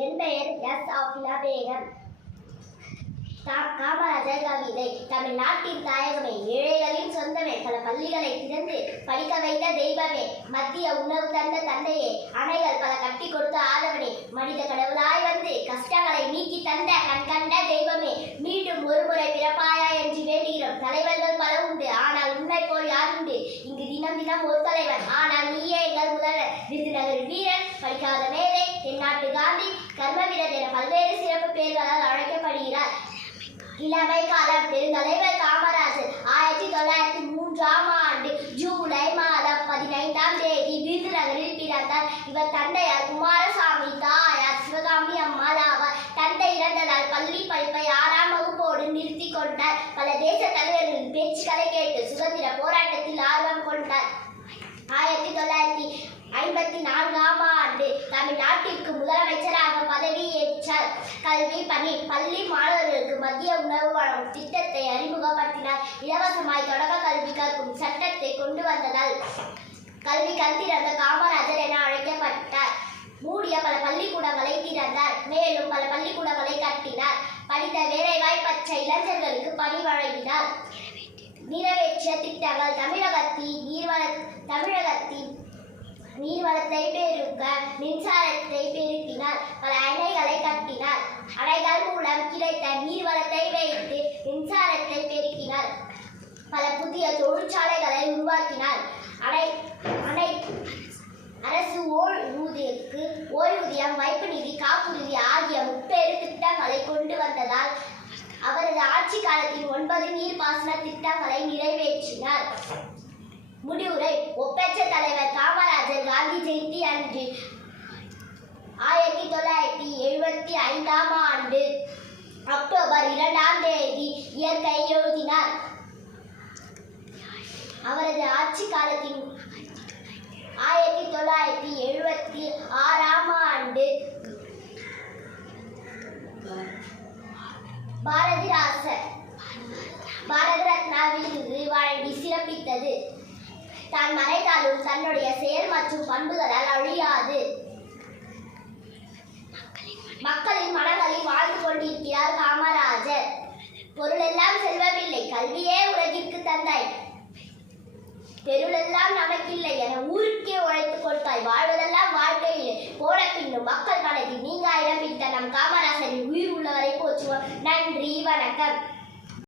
என் பெயர் எஸ். ஆஃபிலா பேகம். காமராஜர் கவிதை. தமிழ்நாட்டின் தாயகமே, ஏழைகளின் சொந்தமே, பல பள்ளிகளை திறந்து படிக்க வைத்த தெய்வமே, மத்திய உணவு தந்த தந்தையே, அணைகள் பல கட்டி கொடுத்த ஆதவனே, மனித கடவுளாய் வந்து கஷ்டங்களை நீக்கி தந்த கண்கண்ட தெய்வமே, மீண்டும் ஒருமுறை பிறப்பாயா என்று வேண்டுகிறோம். தலைவர்கள் பல உண்டு, ஆனால் உன்னை போல் யார் உண்டு? இங்கு தினம் தினம் ஒரு தலைவர், ஆனால் நீயே எங்கள் முதல்வர். விருதுநகர் வீரன், படிக்காத மேதை, தென்னாட்டு காந்தி, கர்ம வீரர் என பல்வேறு சிறப்பு பெயர்களால் அழைக்கப்படுகிறார். இளமை காலம். பெருந்தலைவர் காமராஜர் 1903 ஜூலை மாதம் 15ஆம் தேதி விருதுநகரில் பிறந்தார். இவர் தந்தையார் குமாரசாமி, தாயார் சிவகாமி அம்மாள் ஆவார். தந்தை இறந்ததால் பள்ளி படிப்பை 6ஆம் வகுப்போடு நிறுத்தி கொண்டார். பல தேச தலைவர்களின் பேச்சுக்களை கேட்டு சுதந்திர போராட்டத்தில் ஆர்வம் கொண்டார். 1954 தமிழ்நாட்டிற்கு முதலமைச்சராக பதவியேற்றார். கல்வி பணி. பள்ளி மாணவர்களுக்கு மதிய உணவு வழங்கும் திட்டத்தை அறிமுகப்படுத்தினார். இலவசமாய் தொடக்க கல்வி கற்கும் சட்டத்தை கொண்டு வந்ததால் கல்வி கற்பிறந்த காமராஜர் என அழைக்கப்பட்டார். மூடிய பல பள்ளிக்கூடங்களை திறந்தார். மேலும் பல பள்ளிக்கூடங்களை கட்டினார். படித்த வேலைவாய்ப்பற்ற இளைஞர்களுக்கு பணி வழங்கினார். நிறைவேற்றிய திட்டங்கள். தமிழகத்தின் நீர்வளத்தை பெருக்க மின்சாரத்தை பெருக்கினார். பல அணைகளை கட்டினார். அணைகள் மூலம் கிடைத்த நீர்வளத்தை வைத்து மின்சாரத்தை பெருக்கினார். பல புதிய தொழிற்சாலைகளை உருவாக்கினார். அரசு ஓய்வூதியம், வைப்பு நிதி, காப்புறுதி ஆகிய முப்பெரு திட்டங்களை கொண்டு வந்ததால் அவரது ஆட்சி காலத்தில் 9 நீர்ப்பாசன திட்டங்களை நிறைவேற்றினார். முடிவுரை. ஒப்பற்ற தலைவர் காமராஜர் காந்தி ஜெயந்தி அன்று 1975 அக்டோபர் 2ஆம் தேதி இயற்கை எழுதினார். அவரது ஆட்சி காலத்தில் 1976 பாரத ரத்னா விருது வழங்கி சிறப்பித்தது. தான் மறைந்தாலும் தன்னுடைய செயல் மற்றும் பண்புகளால் அழியாது மக்களின் மனங்களில் வாழ்ந்து கொண்டிருக்கிறார் காமராஜர். பொருளெல்லாம் செல்வமில்லை, கல்வியே உலகிற்கு தந்தாய், தெருளெல்லாம் நமக்கில்லை என ஊருக்கே உழைத்துக் கொடுத்தாய், வாழ்வதெல்லாம் வாழ்க்கையிலே போன பின்னும் மக்கள் மனதில் நீங்க இடம் பிடித்த நம் காமராஜரின் உயிர் உள்ளவரை போற்றுவோம். நன்றி, வணக்கம்.